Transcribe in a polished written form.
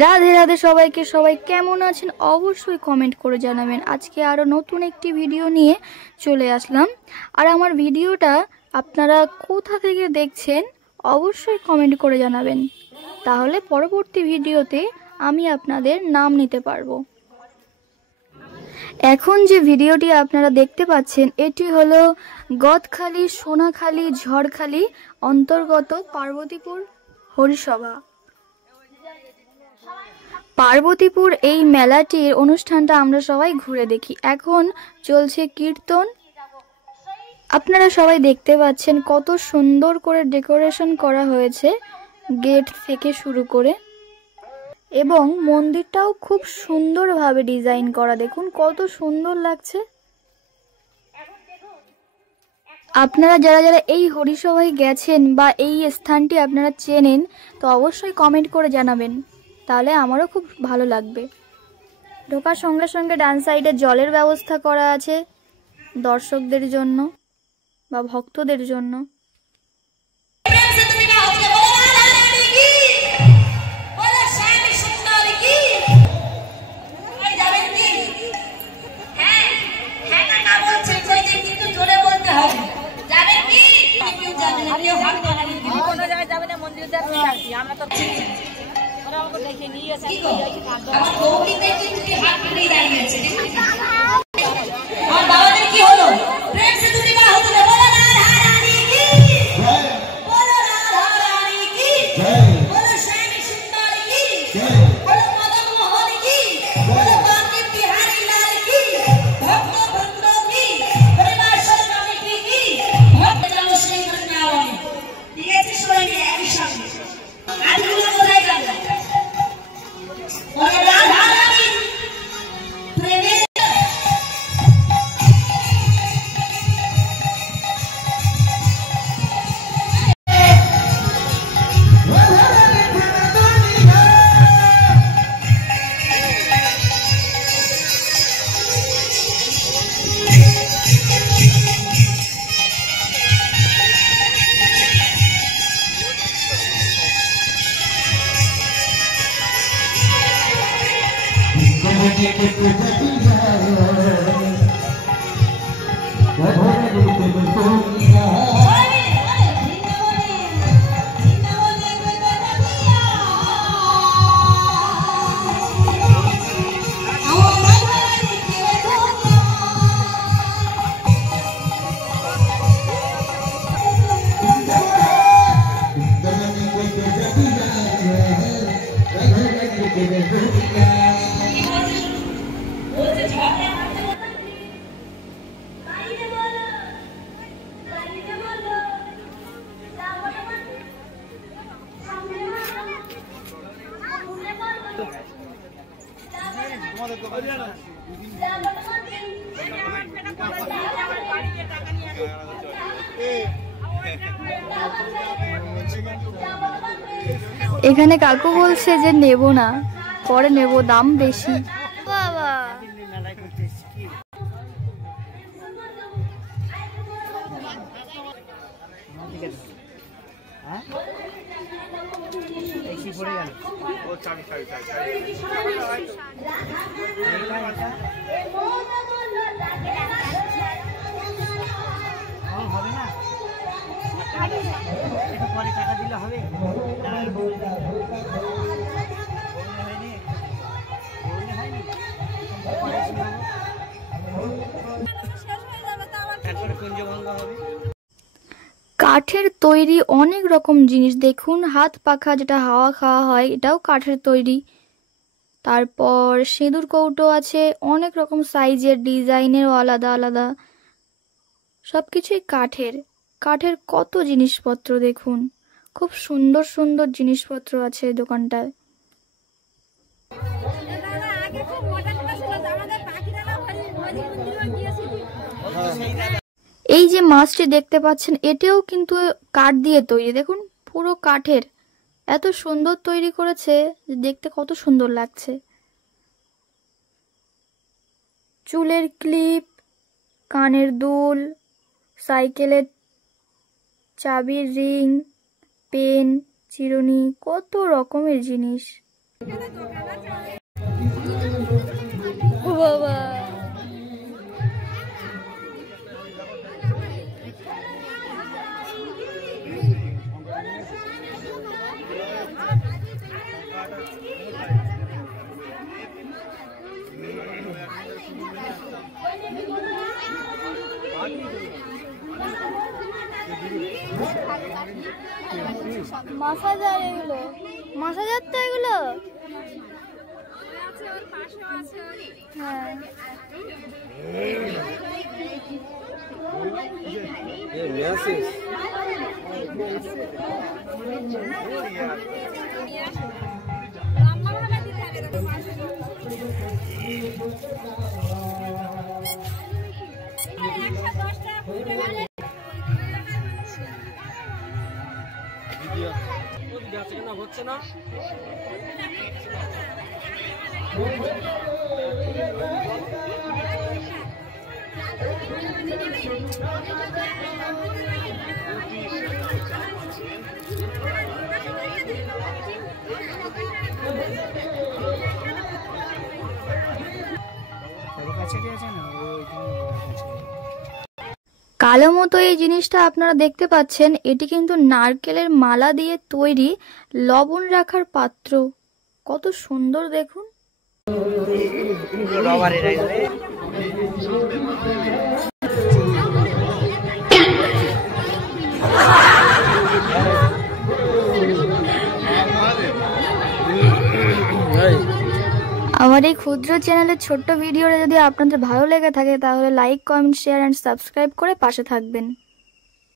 রাধে রাধে সবাইকে। সবাই কেমন আছেন অবশ্যই কমেন্ট করে জানাবেন। আজকে আরও নতুন একটি ভিডিও নিয়ে চলে আসলাম। আর আমার ভিডিওটা আপনারা কোথা থেকে দেখছেন অবশ্যই কমেন্ট করে জানাবেন, তাহলে পরবর্তী ভিডিওতে আমি আপনাদের নাম নিতে পারবো। এখন যে ভিডিওটি আপনারা দেখতে পাচ্ছেন এটি হলো গদখালি সোনাখালি ঝড়খালি অন্তর্গত পার্বতীপুর হরিসভা। পার্বতীপুর এই মেলাটির অনুষ্ঠানটা আমরা সবাই ঘুরে দেখি। এখন চলছে কীর্তন। আপনারা সবাই দেখতে পাচ্ছেন কত সুন্দর করে ডেকোরেশন করা হয়েছে, গেট থেকে শুরু করে, এবং মন্দিরটাও খুব সুন্দরভাবে ডিজাইন করা। দেখুন কত সুন্দর লাগছে। আপনারা যারা যারা এই হরিসভায় গেছেন বা এই স্থানটি আপনারা চেনেন তো অবশ্যই কমেন্ট করে জানাবেন, তাহলে আমারও খুব ভালো লাগবে। ঢোকার সঙ্গে সঙ্গে ডান সাইডে জলের ব্যবস্থা করা আছে দর্শকদের জন্য বা ভক্তদের জন্য। এখানে কাকু বলছে যে নেব না, পরে নেব, দাম বেশি। বাবা কাঠের তৈরি অনেক রকম জিনিস দেখুন। হাত পাখা যেটা হাওয়া খাওয়া হয় এটাও কাঠের তৈরি। তারপর সিঁদুর কৌটো আছে, অনেক রকম সাইজের, ডিজাইনেরও আলাদা আলাদা, সবকিছুই কাঠের। কাঠের কত জিনিসপত্র দেখুন, খুব সুন্দর সুন্দর জিনিসপত্র আছে দোকানটায়। এই যে মাছটি দেখতে পাচ্ছেন এটাও কিন্তু কাঠ দিয়ে তৈরি। দেখুন পুরো কাঠের, এত সুন্দর তৈরি করেছে যে দেখতে কত সুন্দর লাগছে। চুলের ক্লিপ, কানের দুল, সাইকেলের চাবির রিং, পেন, চিরুনি, কত রকমের জিনিস। ও বাবা, মাসাজার এগুলো, মাসাজার তো এগুলো। হ্যাঁ, হচ্ছে না। কালো মতো এই জিনিসটা আপনারা দেখতে পাচ্ছেন, এটি কিন্তু নারকেলের মালা দিয়ে তৈরি লবণ রাখার পাত্র। কত সুন্দর দেখুন। আমার এই ক্ষুদ্র চ্যানেলের ছোট্ট ভিডিওটা যদি আপনাদের ভালো লেগে থাকে তাহলে like, comment, share and subscribe করে পাশে থাকবেন।